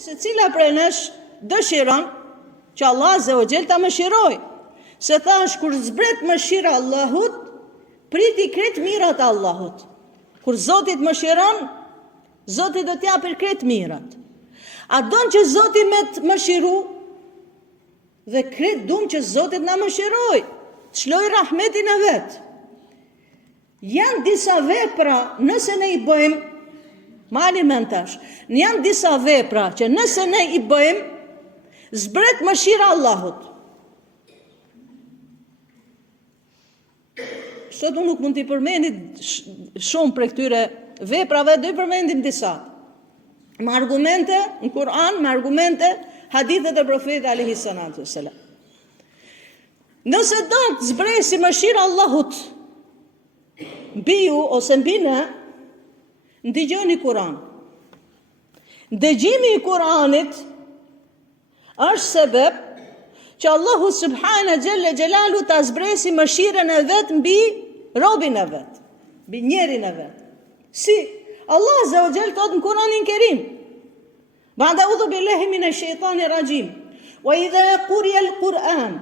Se cila prej nesh dëshiron që Allah Azza wa Jell ta mëshiroj. Se thash kur zbret mëshira Allahut, priti krejt mirat Allahut. Kur Zoti të mëshiron, Zoti do t'japë krejt mirat. A don që Zoti me të mëshiru dhe krejt dum që Zoti na mëshiroj, të shloj rahmetin e vet. Janë disa vepra nëse ne i bëjmë, mali mentash, janë disa vepra që nëse ne i bëjmë, zbret mëshira Allahut. Sot unë nuk mund t'i përmendit shumë për këtyre veprave, do i përmendim disa. Me argumente në Kur'an, me argumente hadithet e profetit alayhi salatu wassalam. Nëse do të zbresi mëshira Allahut mbi ju ose mbi ne, ndëgjoni Kur'an. Dëgjimi i Kur'anit është sebeb që Allahu subhana xhalla xhelalu ta zbresi mëshirën e vet mbi robin e vet, mbi njerin e vet. Si Allah Azza wa Jall thot në Kur'anin Kerim: "Ba'da a'udhu billahi minash shaitani rajim. Wa idha quriya al-Qur'an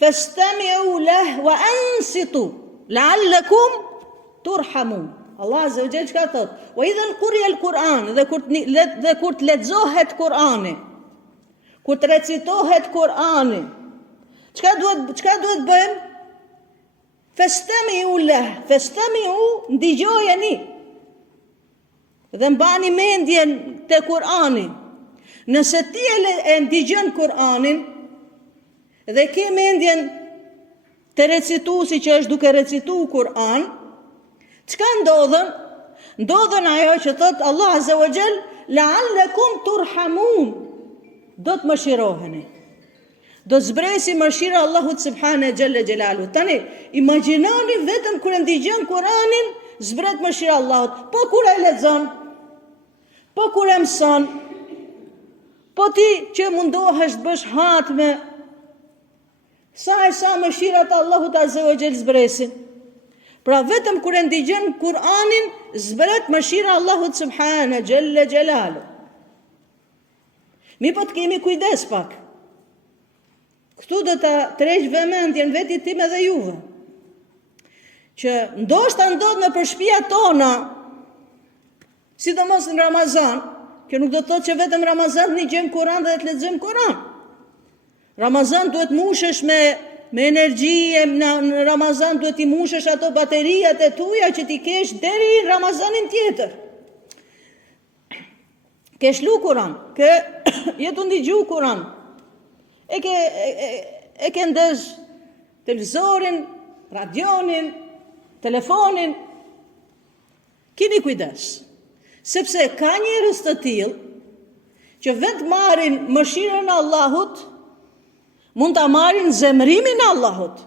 fastami'u lahu wa ansitu la'allakum turhamun." Allah Azza wa Jall çka thot? "Wa idha quriya al-Qur'an", dhe kur të lexohet Kur'ani, kur të recitohet Kur'ani, çka duhet bëjmë? Fastami'u lahu, fastami'u, ndigjojeni. Dhe mbani mendjen te Kur'ani. Nëse ti e ndigjon Kur'anin dhe ke mendjen te recituesi që është duke recitu Kur'an, çka ndodhen? Ndodhen ajo që thot Allah Azza wa Jall: "La'allakum turhamun", do të mëshiroheni. Do zbresi mëshira Allahut subhanahu xhalla xhelalu. Tani imagjinoni vetëm kur e ndigjon Kur'anin, zbret mëshira Allahut. Po kur e lexon, po kur e mëson, po ti që mundohesh të bësh hatme, sa mëshirat Allahut Azza wa Jall zbresin. Pra vetëm kur e ndigjon Kur'anin, zbret mëshira Allahut subhanahu xhalla xhelalu. Mi po të kemi kujdes pak. Këtu do të tregj vëmendjen vetit tim edhe juve, që ndoshta ndodh në përshpia tona, sidomos në Ramazan, kjo nuk do të thotë që vetëm Ramazan të ndigjem Kur'an dhe të lexojmë Kur'an. Ramazan duhet mushesh me energji, në Ramazan duhet i mushesh ato bateriat e tuja që ti kesh deri në Ramazanin tjetër. Ke shlu Kur'an, ke jetu ndigju Kur'an, e ke ndëz televizorin, radionin, telefonin. Kini kujdes, sepse ka njerëz të tillë që vetë marrin mëshirën e Allahut, mund ta marrin zemrimin e Allahut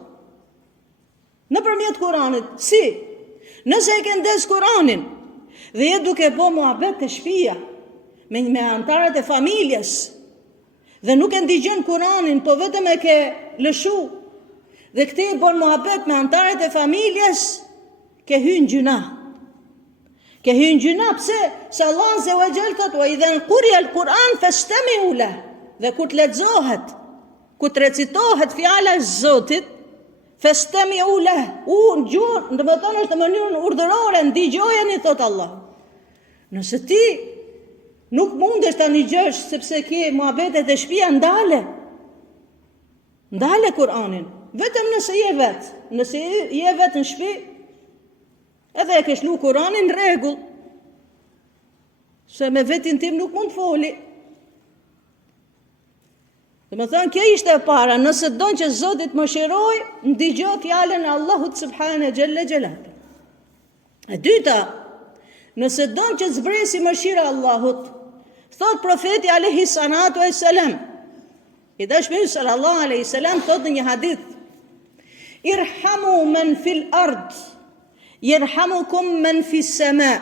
nëpërmjet Kur'anit. Si? Nëse e ke ndez Kur'anin dhe je duke bo muhabet të shtëpia me antarët e familjes dhe nuk e ndigjon Kur'anin, po vetëm e ke lëshu dhe këte e bon muhabet me antarët e familjes, ke hyn gjuna. Ke hyn gjuna, pse? Se Allah Azza wa Jall thot: "Wa idha quriya al-Qur'an fastami'u lahu", dhe kur të lexohet, kur të recitohet fjala e Zotit, fastami'u lahu, në do të thonë është në mënyrën urdhërore, ndigjojeni, thot Allah. Nëse ti nuk mundesh ta ndigjosh sepse ke muhabetet e shtëpia, ndale Kur'anin. Vetëm nëse je vetë në shtëpi, edhe e ke shlu Kur'anin, rregull. Se me vetin tim nuk mund foli. Dhe më thënë, kjo ishte e para, nëse do që Zotit mëshiroj, ndigjo fjalën e Allahut subhanahu xhalla xhelalu. E dyta, nëse do që zbresi mëshira Allahut, thot profeti alayhi salatu wassalam, i dashur sallallahu alaihi wasallam thot në një hadith: "Irhamu man fil ard, yerhamukum man fis sama."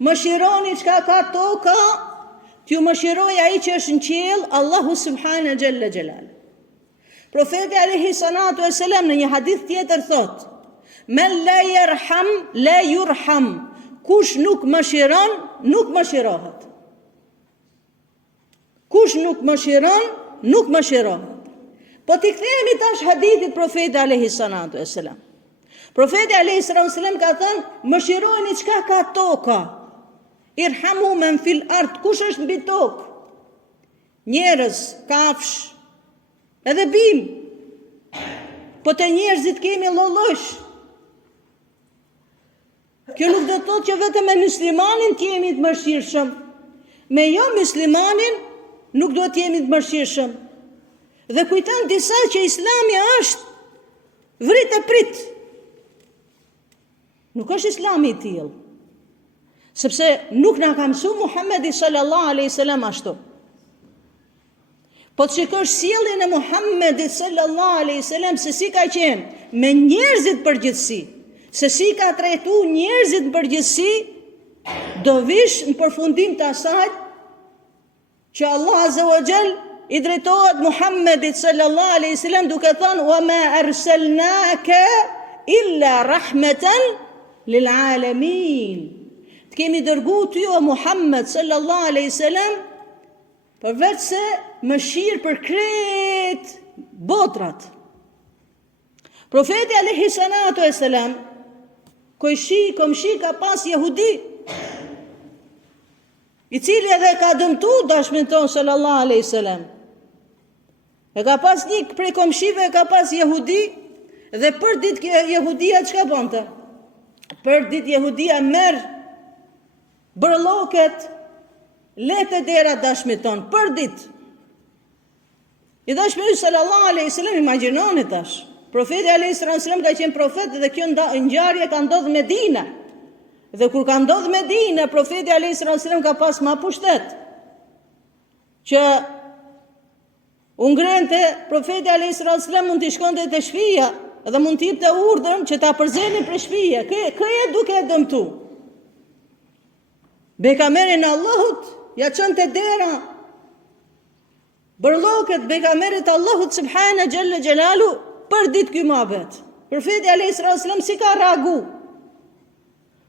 Mëshironi çka ka toka, t'ju mëshiroj ai që është në qiell, Allahu subhanahu xhalla xhelal. Profeti alayhi salatu wassalam në një hadith tjetër thot: Men la yarham, la yurham. Kush nuk mëshiron, nuk mëshirohet. Kush nuk mëshiron, nuk mëshirohet. Po t'i kthehemi tash hadithit profetit alayhi salatu wassalam. Profeti alayhi salatu wassalam ka thënë, mëshironi çka ka toka. Irhamu men fil ard, kush është mbi tokë? Njerëz, kafsh, edhe bim. Po të njerëzit kemi lloj-lloj. Kjo nuk do të thotë që vetëm me muslimanin të jemi të mëshirshëm. Me jo muslimanin nuk do të jemi të mëshirshëm. Dhe kujton disa që Islami është vrit e prit. Nuk është Islami i tillë. Sepse nuk na ka mësuar Muhamedi sallallahu alaihi wasallam ashtu. Po të shikosh sjelljen e Muhamedit sallallahu alaihi wasallam se si ka qenë me njerëzit përgjithësi, se si ka trajtuar njerëzit në përgjithësi, do vish në përfundim të asaj që Allah azza wa jall i drejtohet Muhamedit sallallahu alaihi wasallam duke thënë wa ma arsalnaka illa rahmatan lil alamin. Të kemi dërguar ty o Muhammed sallallahu alaihi wasallam përveç se mëshirë për krejt botrat. Profeti alayhi salatu wassalam komshi ka pas jehudi, i cili edhe ka dëmtu dashmin ton sallallahu alaihi wasallam. E ka pas një prej komshive, ka pas jehudi, dhe për ditë jehudia çka bonte? Për ditë jehudia merr bërloket, lete dera dashmit ton, për ditë. I dashmi sallallahu alaihi wasallam, imagjinoni tash. Profeti alayhi wasallam ka qenë profet dhe kjo ngjarje ka ndodhur në Medinë. Dhe kur ka ndodhur në Medinë, profeti alayhi wasallam ka pas më pushtet. Që u ngrente profeti alayhi wasallam mund të shkonte te shtëpia dhe mund të jepte urdhën që ta përzenin për shtëpia. Kë e duke e dëmtu. Bekamerin Allahut ja çonte dera. Bërloket bekamerit Allahut subhana jalla jalalu për ditë ky muhabet. Profeti alayhi wasallam si ka reagu?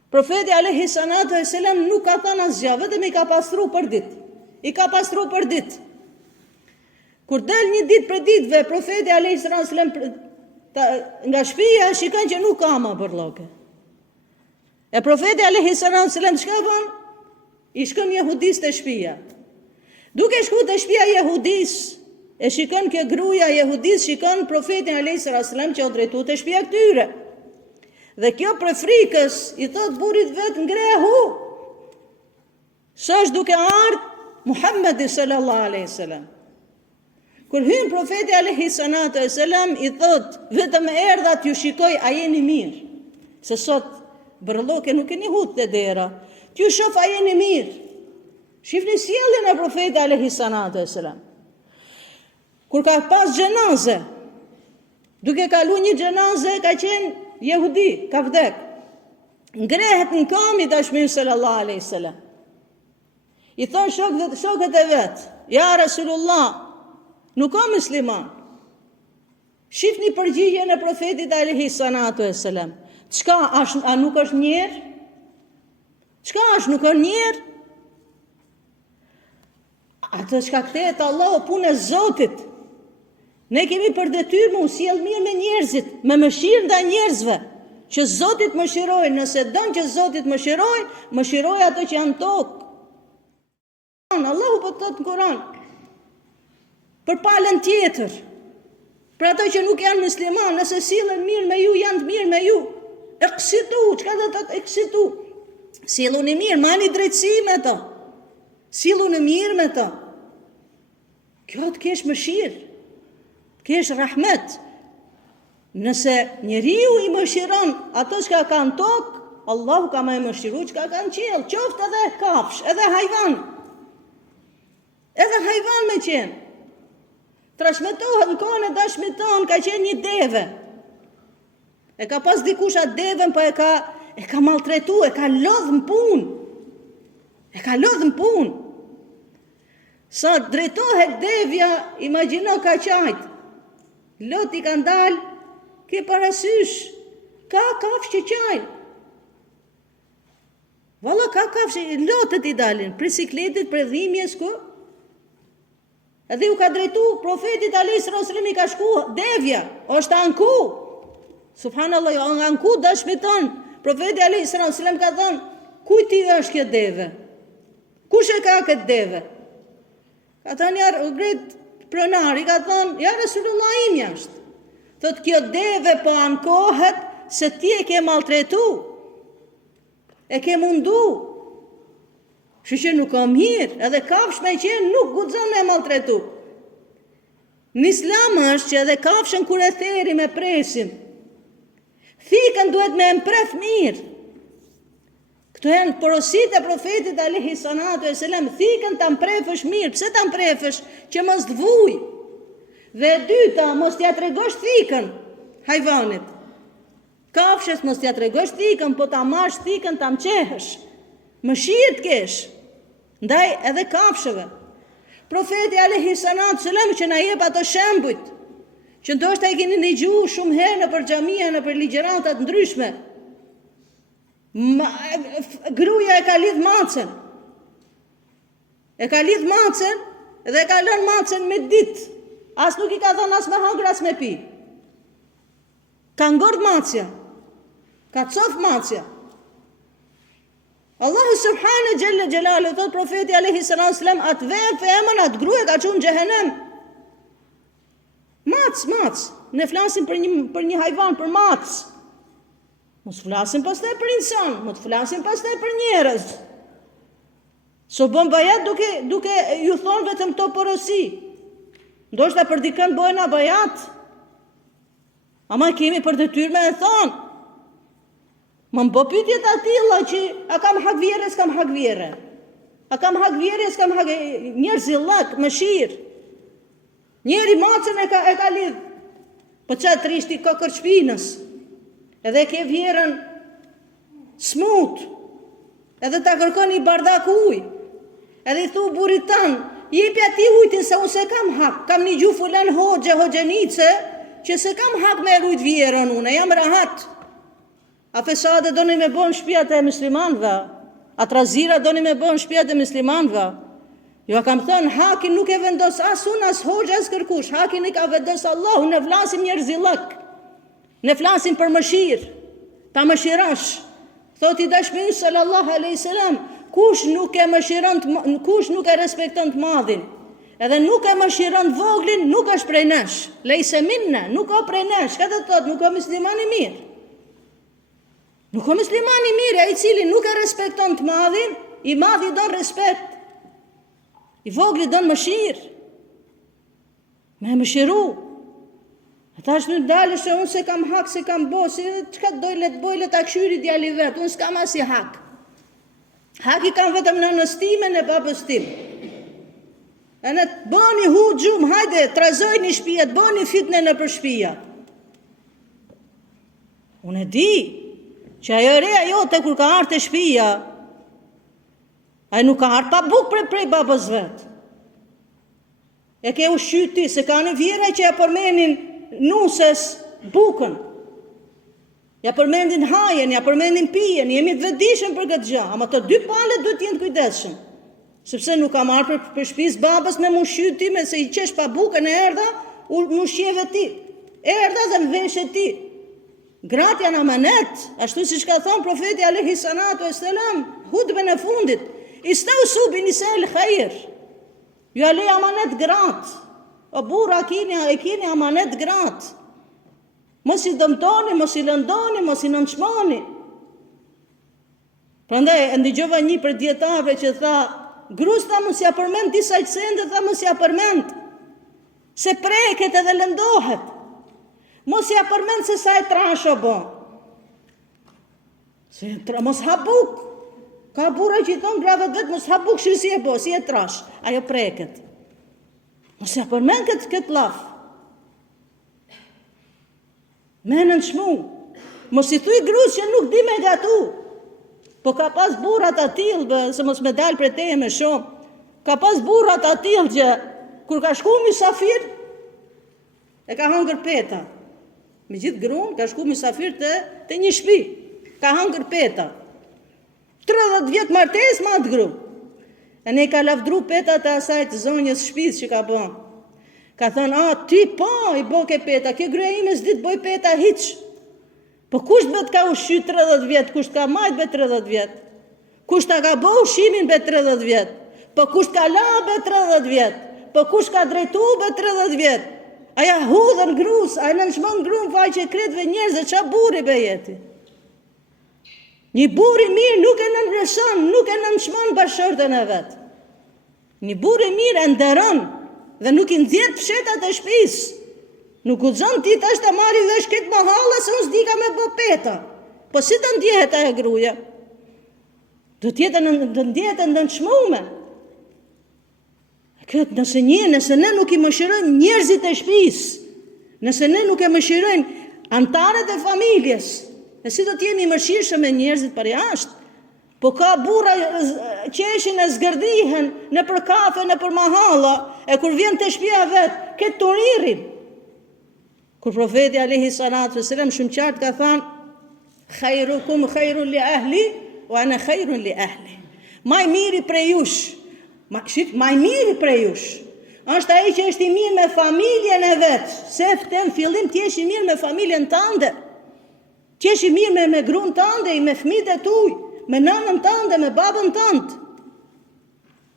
Profeti alayhi salatu wasallam nuk ka thënë asgjë, vetëm i ka pastru për ditë. I ka pastru për ditë. Kur del një ditë për ditëve, profeti alayhi salatu wasallam nga shtëpia shikon që nuk ka më bërloke. E profeti alayhi salatu wasallam çka bën? I shkon jehudis të shtëpia. Duke shku të shtëpia jehudis, e shikon kjo gruaja jehudis, shikon profetin alayhi salatu wasallam që o drejtu të shtëpia këtyre. Dhe kjo për frikës i thot burrit vet ngrehu. S'është duke ardhur Muhammedi sallallahu alaihi wasallam. Kur hyn profeti alayhi salatu wasallam i thot vetëm erdhat ju shikoj a jeni mirë. Se sot bërloke nuk keni hut te dera. Ju shof a jeni mirë. Shifni sjelljen e profetit alayhi salatu wasallam. Kur ka pas xhenaze, duke kaluar një xhenaze ka qenë jehudi, ka vdek. Ngrehet në kam i dashmi sallallahu alaihi wasallam. I thon shokët e vet, ja Rasulullah, nuk ka musliman. Shifni përgjigjen e profetit alayhi salatu wasallam. Çka është, a nuk është njerë? Çka është, nuk është njerë? Atë çka kthehet Allahu punë e Zotit. Ne kemi për detyrë më sjell mirë me njerëzit, me mëshirë ndaj njerëzve, që Zoti të mëshirojë, nëse don që Zoti të mëshirojë, mëshirojë ato që janë tokë. Allahu po thot në Kur'an. Për palën tjetër, për ato që nuk janë musliman, nëse sillen mirë me ju, janë të mirë me ju. Eksitu, çka do të thotë eksitu? Silluni mirë, mani drejtësi me to. Silluni mirë me to. Kjo të kesh mëshirë. Kesh rahmet. Nëse njeriu i mëshiron ato që kanë tokë, Allahu ka më mëshiru që kanë qiell, qoftë edhe kafsh, edhe hajvan. Edhe hajvan me qenë. Transmetohet në kohën e dashmit ton ka qenë një deve. E ka pas dikush atë devën, po e ka maltretu, e ka lodhë në punë. E ka lodhë në punë. Sa drejtohet devja, imagjino ka qajtë. Loti ka ndalë, ke parasysh, ka kafshë që qajnë. Valla ka kafshë, lotët i dalin, për sikletit, për dhimjes, ku? Edhe u ka drejtu, profetit a.s. i ka shku devja, është anku. Subhanallah, anku dashmiton. Profeti a.s. ka thënë, kujti është kjo deve? Kush e ka këtë deve? Ka thënë, ja, gret pronari, ka thënë, ja Resulullah im jashtë. Thot, kjo deve po ankohet se ti e ke maltretu, e ke mundu. Që nuk ka mirë, edhe kafsh me qenë nuk guxon me maltretu. Në Islam është që edhe kafshën kur e theri me presin, thikën duhet me mpref mirë. Këto janë porosit e profetit a.s. Thikën ta mprefësh mirë. Pse ta mprefësh? Që mos të vuj. Dhe e dyta, mos t'ja tregosh thikën hajvanit. Kafshës mos t'ja tregosh thikën, po ta marrësh thikën ta mqehësh. Mëshirë të kesh. Ndaj edhe kafshëve. Profeti a.s. që na jep ato shembujt, që ndoshta e keni dëgjuar shumë herë në për xhamia, në për ligjëratat ndryshme. Gruaja e ka lidh macën. E ka lidh macën dhe e ka lënë macën me ditë. As nuk i ka dhënë as me hangër as me pi. Ka ngordh macja. Ka cof macja. Allahu subhanahu jalla jalalu thot profeti a.s. atë femën, atë grua ka çuar në xhehenem. Mac. Ne flasim për një hajvan, për mac. Mos flasim pastaj për insan, mos flasim pastaj për njerëz. So bën bajat duke ju thonë vetëm to porosi. Ndoshta për dikën bëjnë bajat. Ama kemi për detyrë me e thonë. Më bë pyetjet atilla që a kam hak vjerë, s'kam hak vjerë. A kam hak vjerë, s'kam hak njerëzillak, mëshirë. Njeri macën e ka lidh. Po çat trishti kokër shpinës. Edhe ke vjerën smut. Edhe ta kërkon i bardak ujë. Edhe i thu burrit tan, jepi ati ujtin se unë se kam hak. Kam një gju fulan hoxhenice që se kam hak me rujt vjerën unë, jam rahat. A fesade doni me bon shtëpiat e muslimanëve? A trazira doni me bon shtëpiat e muslimanëve? Jo, kam thënë, hakin nuk e vendos as unë, as hoxha, as kërkush. Hakin i ka vendos Allahu, ne flasim njerëzillak. Ne flasim për mëshirë. Ta mëshirash. Thot i dashmi sallallahu alaihi wasallam, kush nuk e respekton të madhin, edhe nuk e mëshiron të voglin, nuk është prej nesh. Lejse minna, nuk ka prej nesh. Ka të thot, nuk ka musliman i mirë. Nuk ka musliman i mirë, ai i cili nuk e respekton të madhin, i madhi don respekt. I vogli don mëshirë. Me mëshiru. Ata është nuk dalë se unë se kam hak, se kam bo, se qëka dojle të bojle të akshyri djali vetë, unë s'kam asi hak. Hak i kam vetëm në nëstime në babës tim. E në të bani hu gjumë, hajde, trazojni shpijat, bani fitne në për shpijat. Unë e di, që ajo reja jote kur ka artë e shpija, ajo nuk ka artë pa buk prej babës vetë. E ke ushqyti, se ka në vjera që ja përmenin nusës bukën. Ja përmendin hajen, ja përmendin pijen, jemi të vedishëm për këtë gjë, ama të dy palët duhet jenë të kujdesshëm. Sepse nuk kam marrë për shtëpisë babës me më ushqyti, me se i qesh pa bukën e erdha, më ushqjeve ti. Erdha dhe më veshe ti. Gratë janë amanet, ashtu si ka thonë profeti alayhi salatu wassalam, hutbën e fundit, istausu bi nisa'il khair. Ju ale amanet gratë. O burra e keni amanet gratë. Mos i dëmtoni, mos i lëndoni, mos i nënçmoni. Prandaj ndigjova një për dietarëve që tha, grusta mos ja përmend disa qëndë, tha mos ja përmend. Se preket edhe lëndohet. Mos ja përmend se sa e trasho bon. Mos ha buk. Ka burra që i thonë grave vetë, mos ha buk si e bo, si e trash. Ajo preket. Mos ja përmend këtë laf. Menën shmu. Mos i thuj grus që nuk di me gatu. Po ka pas burrat atil, se mos me dal për te me shumë. Ka pas burrat atil që kur ka shku mysafir, e ka hangër peta. me gjithë gruan, ka shku mysafir te një shtëpi. Ka hangër peta. 30 vjet martesë me atë gruan. E ne ka lavdru petat e asaj të zonjës shtëpisë që ka bën. Ka thënë, ti i bë ke peta, kjo gruaja ime s'di të bëj peta hiç. Po kush bet ka ushqy 30 vjet, kush ka majt be 30 vjet? Kush ta ka bë ushqimin be 30 vjet? Po kush ka la be 30 vjet? Po kush ka drejtu be 30 vjet? Aja hudhën grus, a nënshmon gruan faqe kretëve njerëzve, qa buri be jeti? Një buri mirë nuk e nënreshon, nuk e nënshmon bashkëshortën e vet. Një buri mirë e nderon dhe nuk i nxjerr fshetat e shtëpisë. Nuk guxon ti tash ta marrë vesh këtë mahalla se unë s'dika me bë peta. Po si të ndjehet ajo gruaja? Do të ndjehet e nënshmuar. Nëse ne nuk i mëshirojmë njerëzit e shtëpisë, nëse ne nuk e mëshirojmë antarët e familjes, e si do të jemi mëshirshëm me njerëzit për jashtë? Po ka burra qeshin e zgërdihen në për kafe, në për mahalla, e kur vjen të shtëpia vet, këtë turirin. Kur profeti alayhi salatu wasalam shumë qartë ka thënë, khairukum khairun li ahli wa ana khairun li ahli. Maj miri prej jush. Maj miri prej jush. Është ai që është i mirë me familjen e vet. Se në fillim ti je i mirë me familjen tënde. Ti je i mirë me gruan tënde, me fëmijët e tuaj, me nënën tënde, me babën tënd.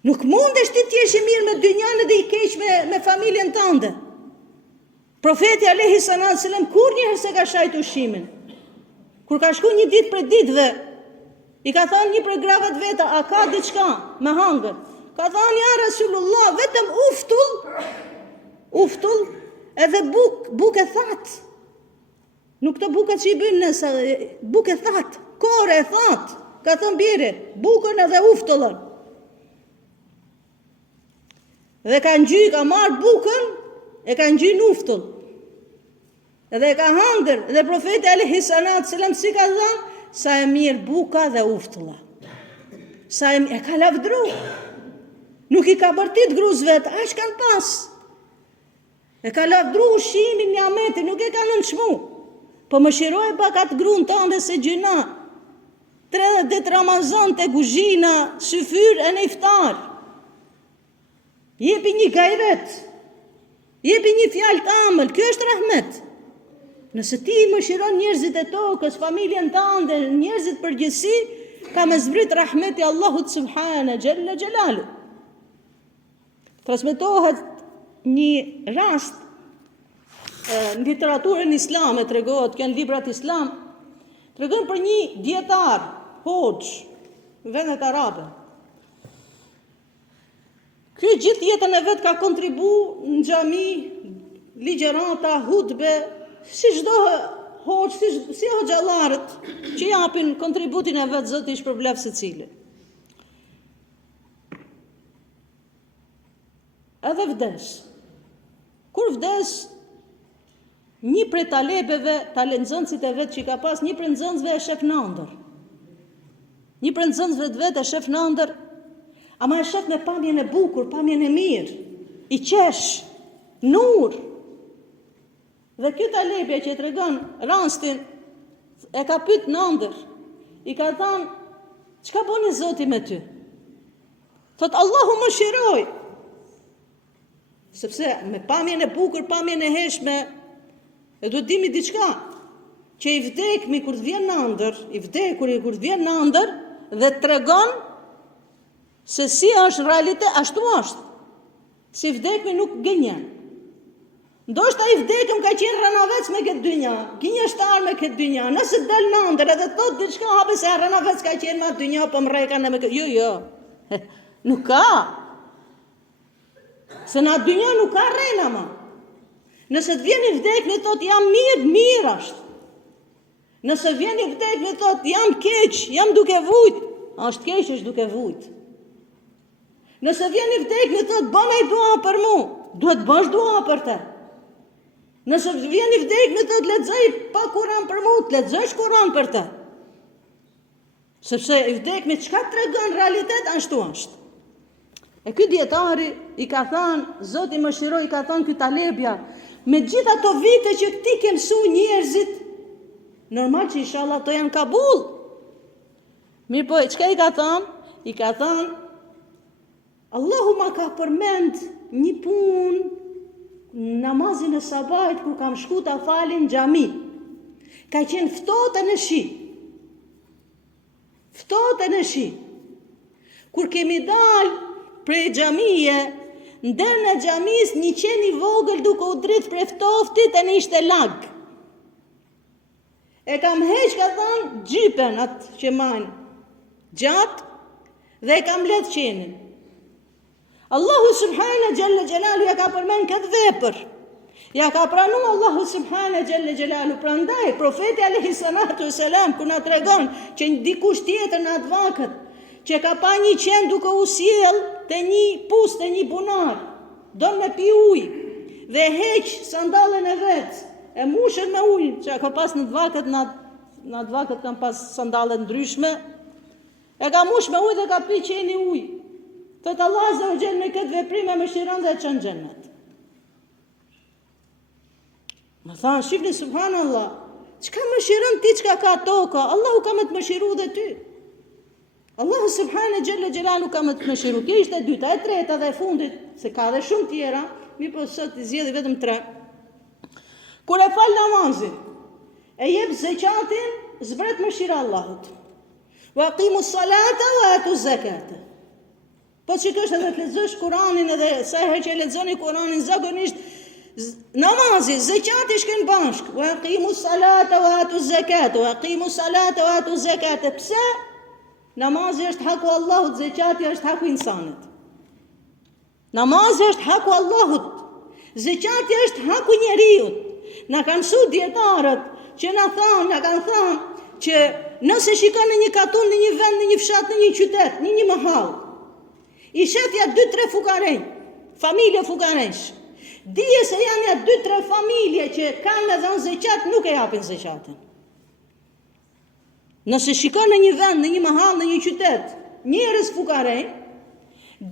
Nuk mundesh ti të jesh i mirë me dynjan dhe i keq me familjen tënde. Profeti alayhi salatu wasalam kurrë se ka shajt ushqimin. Kur ka shku një ditë për ditëve, i ka thënë një prej grave të veta, a ka diçka me hangër? Ka thënë, ja Rasulullah, vetëm uftull edhe buk e thatë. Nuk të bukat që i bëjnë nësa, buk e thatë, kore e thatë. Ka thënë bire, bukën edhe uftullën. Dhe ka ngjy, ka marrë bukën, e ka ngjy në uftull. Edhe e ka hangër, dhe profeti alayhi salatu wasalam si ka thënë, sa e mirë buka dhe uftulla. Sa e ka lavdru. Nuk i ka bërtit gruz vetë, aq kanë pas. E ka lavdru ushqimin një ameti, nuk e ka nënçmu. Po më shiroj pak atë gruan tënde se gjyna. 30 ditë Ramazan te kuzhina, syfyr e në iftar. Jepi një gajret. Jepi një fjalë të amël, kjo është rahmet. Nëse ti më shiron njerëzit e tokës, familjen tënde, njerëzit përgjithësi, ka me zbrit rahmeti Allahut subhana xhalla xhelalu. Transmetohet një rast në literaturën islame, tregohet, kënë librat islam, tregon për një dietar, hoxh, vendet arabe. Ky gjithë jetën e vet ka kontribu në xhami, ligjërata, hutbe, si çdo hoxh, si hoxhallarët që japin kontributin e vet, Zoti i shpërblef secili. Edhe vdes. Kur vdes, një prej talebeve, nxënësit e vet që ka pas, një prej nxënësve e shef në ëndër. Një prej nxënësve të vet e shef në ëndër, ama e shef me pamjen e bukur, pamjen e mirë, i qesh, nur. Dhe ky talebja që tregon rastin, e ka pyet në ëndër. I ka thënë, çka boni Zoti me ty? Thot, Allahu më shiroj. Sepse me pamjen e bukur, pamjen e heshme, e duhet dimi diçka, që i vdekmi kur të vjen në ëndër, i vdekuri kur të vjen në ëndër, dhe tregon se si është realitet, ashtu është. Si vdekmi nuk gënjen. Ndoshta i vdekëm ka qenë rënavec me këtë dynja, gënjeshtar me këtë dynja, nëse del në ëndër edhe thot diçka hape se rënavec ka qenë me atë dynja, po më rrekan me këtë. Jo. Nuk ka. Se në atë dynja nuk ka rejna ma. Nëse të vjen i vdekmi thot jam mirë është. Nëse vjen i vdekmi thot jam keq, jam duke vujt, është keq është duke vujt. Nëse vjen i vdekmi thot bënaj dua për mu, duhet bësh dua për te. Nëse vjen i vdekmi thot lexoj pa Kur'an për mu, lexosh Kur'an për te. Sepse i vdekmi çka tregon realitet ashtu është. E ky dietari i ka thënë, Zoti më shiroi, i ka thënë ky talebja, Me gjitha ato vite që ti ke mësu njerëzit, normal që inshallah ato janë kabul. Mirë po, çka i ka thënë? I ka thënë, Allahu ma ka përmend një punë, namazin e sabajt, kur kam shku ta falin xhami. Ka qenë ftohtë në shi. Ftohtë në shi. Kur kemi dalë prej xhamie, ndër në xhamis një qen i vogël duke u dritë prej ftoftit e në ishte lag. E kam heq, ka thënë, gjypen atë që majnë gjatë dhe e kam let qenin. Allahu subhane gjelle gjelalu ja ka përmen këtë vepër. Ja ka pranu Allahu subhane gjelle gjelalu. Prandaj, profeti alayhi salatu selam, ku na tregon që dikush tjetër në atë vakët, që ka pa një qen duke u sjell te një pus, te një bunar, don me pi ujë, dhe heq sandalen e vet, e mushën me ujë, që ka pas në atë vakët kanë pas sandale ndryshme, e ka mush me ujë dhe ka pi qeni ujë. Thot Allah azza wa jall me këtë veprim e mëshiron dhe e çon xhennet. Më thanë, shifni subhanallah, çka mëshiron ti, çka ka toka, Allahu ka me të mëshiru dhe ty. Allahu subhane gjelle gjelalu ka me të mëshiru. Kjo ishte e dyta, e treta dhe e fundit, se ka dhe shumë tjera, mi po sot i zjedhi vetëm 3. Kur e fal namazin, e jep zekatin, zbret mëshira Allahut. Wa aqimu salata wa atu zakata. Po që kështë edhe të lexosh Kur'anin edhe sa herë që e lexoni Kur'anin zakonisht namazi, zekati shkojnë bashkë. Wa aqimu salata wa atu zakata, wa aqimu salata wa atu zakata. Pse? Namazi është haku Allahut, zekati është haku insanit. Namazi është haku Allahut, zekati është haku njeriut. Na kanë mësuar dietarët që na kanë thënë që nëse shikon në një katun, në një vend, në një fshat, në një qytet, në një mahall, i shefja 2-3 fukarenj, familje fukarenjsh. Dije se janë ja 2-3 familje që kanë me dhënë zeqat, nuk e japin zeqatin. Nëse shikon në një vend, në një mahall, në një qytet, njerëz fukarenj,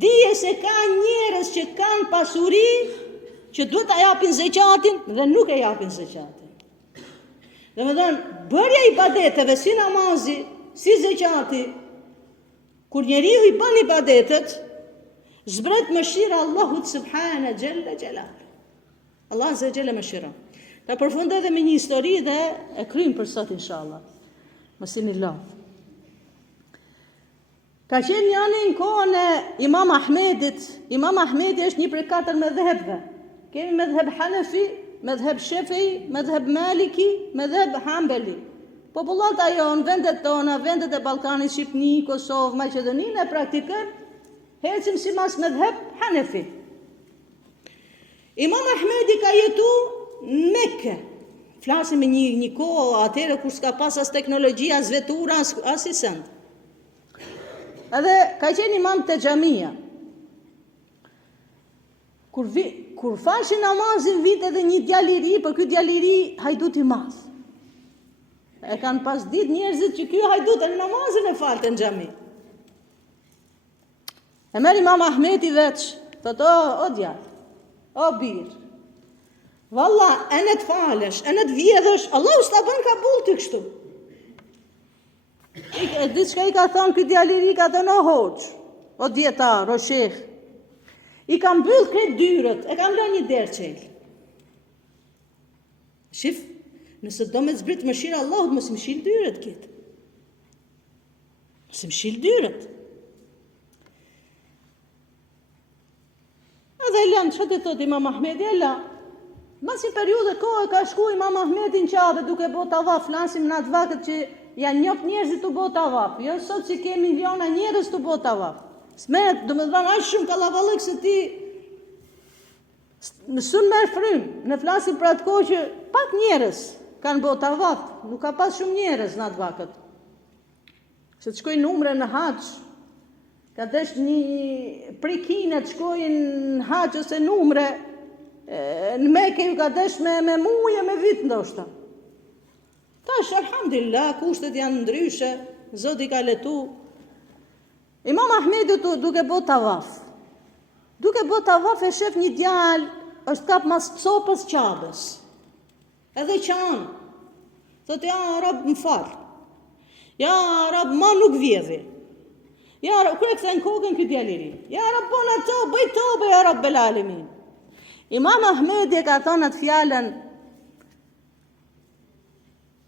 dije se ka njerëz që kanë pasuri, që duhet ta japin zeqatin dhe nuk e japin zeqatin. Dhe me dhënë, bërja i ibadeteve, si namazi, si zeqati, kur njeriu i bën ibadetet, zbret mëshira Allahut subhane gjelle gjelal. Allah azza gjelle mëshira. Ta përfundoj edhe me një histori dhe e kryjm për sot inshallah. Mësinillah. Ka qenë janë në kohën e Imam Ahmedit. Imam Ahmedi është një prej 4 mëdhëbeve. Kemi mëdhëb Hanefi, mëdhëb Shafi'i, mëdhëb Maliki, mëdhëb Hanbali. Popullata jonë, vendet tona, vendet e Ballkanit, Shqipni, Kosovë, Maqedoninë e praktikën, hecim si mas mëdhëb Hanefi. Imam Ahmedi ka jetu në Mekke. Flasim me një kohë atëherë kur s'ka pas as teknologjia, as vetura, as i send. Edhe ka qenë imam te xhamia. Kur fashin namazin vit edhe një djalë i ri, për ky djalë i ri hajdut i madh. E kanë pas ditë njerëzit që ky hajdut në namazin e falte në xhami. E merr Imam Ahmedi veç, thot o djalë, o birë, valla, e në të falesh, e në të vjedhësh, Allahu s'ta bën kabul të kështu. Diçka i ka thonë këtë djalë i ri, ka thonë o hoxh, o dietar, o sheh. I ka mbyll këtë dyrët, e ka lënë një derë qelë. Shif, nëse do me zbrit mëshira Allahut, mos më shil dyrët këtë. Mos më shil dyrët. Edhe e lanë, që të thot Imam Ahmedi, e la. Mas një periudhe kohë ka shku Imam Ahmedi në qabe duke bo tavaf, flansim në atë vakët që janë njoft njerëzit të bo tavaf. Jo sot që ke miliona njerëz të bo tavaf. Smenet, do me dhënë ashtë shumë kalabalëk se ti mësën merë frymë. Në flasim për atë kohë që pak njerëz kanë bo tavaf, nuk ka pas shumë njerëz në atë vakët. Se të shkojnë numre në haqë, ka desh një prikinet shkojnë në haqë ose numre, në Mekë ju ka desh me muje, me vit ndoshta. Tash, alhamdulillah, kushtet janë ndryshe, Zoti ka letu. Imam Ahmedi duke bo tavaf. Duke bo tavaf e shef një djalë është kap mas sopës qabës. Edhe qanë. Thotë, ja, Rab, më falë. Ja, Rab, ma nuk vjedhi. Ja, Rab, kërë e këthen kokën këtë djaliri. Ja, Rab, bona to, bëj tobe, ja, Rab, belalimin. Imam Ahmedi ka thonë atë fjallën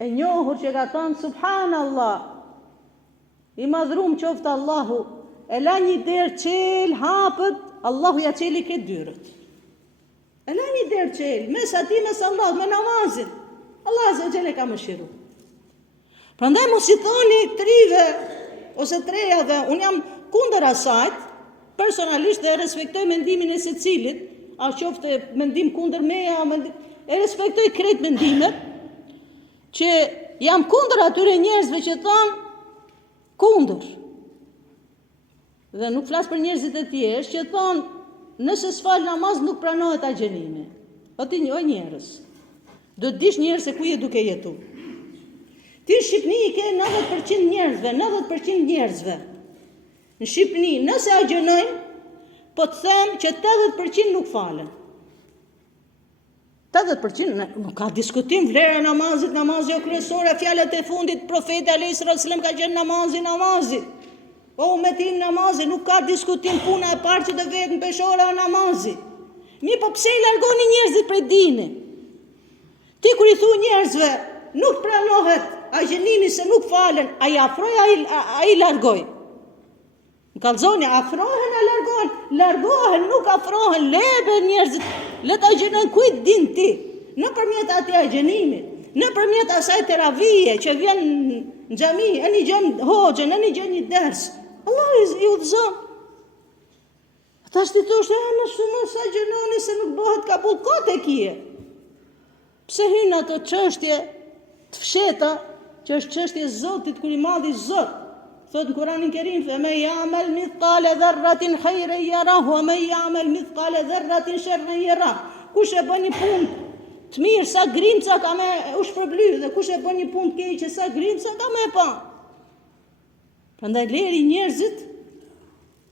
e njohur që ka thonë, subhanallah, i madhrum qoftë Allahu, e la një derë qelë, hapët, Allahu ja qeli këtë dyrët. E la një derë qelë, mes ati, mes Allah, me namazin. Allah zë gjele ka më shiru. Prandaj mos i thoni trive, ose trejave, unë jam kundër asajt, personalisht dhe respektoj mendimin e se cilit, a qofte mendim kundër meja, e respektoj krejt mendimet, që jam kundër atyre njerëzve që thonë kundër. Dhe nuk flas për njerëzit e tjerë që thonë nëse s'fal namaz nuk pranohet agjenimi. O ti o njerëz, do të dish njerëz se ku je duke jetu. Ti në Shqipëni i ke 90% njerëzve, 90% njerëzve. Në Shqipëni, nëse agjenojnë, po të them që 80% nuk falen. 80% nuk ka diskutim vlera namazit, namazi o kryesore, fjalët e fundit, profeti alayhis salam ka qenë namazi. O umetin namazi, nuk ka diskutim, puna e parë që të vetë në peshore o namazi. Mi po pse i largoni njerëzit prej dini? Ti kur i thu njerëzve, nuk pranohet agjenimi se nuk falen, a i afroj, a i largoj. Në kalzoni, afrohen, a largohen, largohen, nuk afrohen, lebe njerëzit, le të agjenojnë kujt din ti, në përmjet ati agjenimit, në përmjet asaj teravije që vjen në xhami, e një gjën hoxën, e një gjën një ders, Allah i udhëzon. Ata shtitoshtë, në shumë sa agjenoni se nuk bëhet kabul kote kje. Pse hynë ato çështje të fsheta, që është çështje Zotit, kur i madhi Zot. Thot në Kur'anin Kerim, fe me ya'mal mithqale dharratin khayran yarahu wa me ya'mal mithqale dharratin sharran yarahu. Kush e bën një punë të mirë sa grimca ka me u shpërbly dhe kush e bën një punë të keqe sa grimca ka me pa. Prandaj leri njerëzit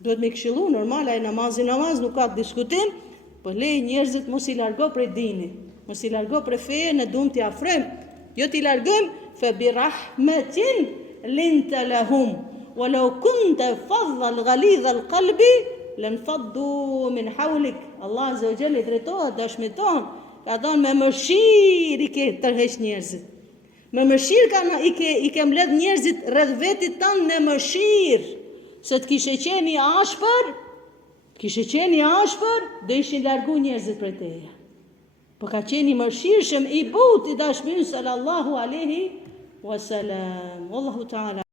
duhet me këshillu, normal ai namaz nuk ka diskutim, po lej njerëzit mos i largo prej dini, mos i largo prej feje, ne duam t'i afrojmë, jo t'i largojmë fe bi rahmetin linta lahum. ولو كنت فظا الغليظ القلب لانفضوا من حولك. Allah azza wa jalla i drejtohet dashmiton, ka thonë me mëshirë i ke tërheq njerëzit. Me mëshirë i ke mbledh njerëzit rreth vetit tanë në mëshirë. Se të kishe qeni ashpër, do ishin largu njerëzit prej teje. Po ka qeni mëshirshëm i but i dashmin sallallahu alaihi wasallam. Wallahu ta'ala